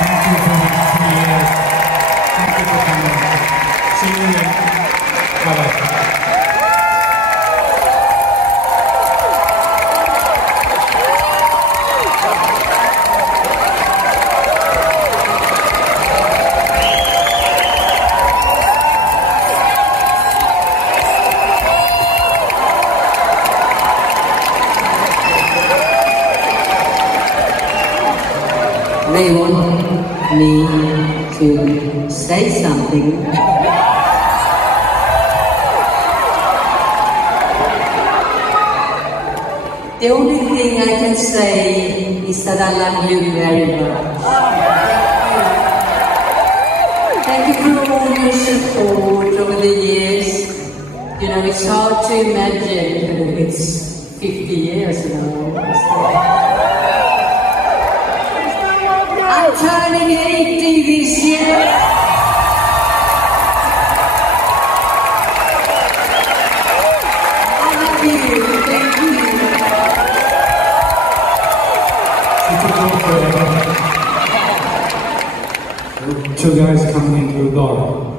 Thank you for 3 years. Thank you for coming. See you again. Bye-bye. They want me to say something. The only thing I can say is that I love you very much. Thank you for all your support over the years. You know, it's hard to imagine it's 50 years now. I'm turning 80 this year. I love you. Thank you. Two guys coming into a bar.